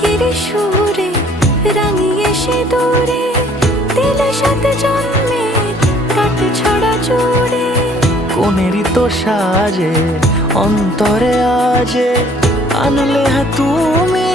বিদায়ের সুরে রাঙিয়ে সে দূরে দিলে সাথে জন্মের কাট ছড়া জুড়ে। কোনেরই তো সাজে অন্তরে আজে আনলে তুমি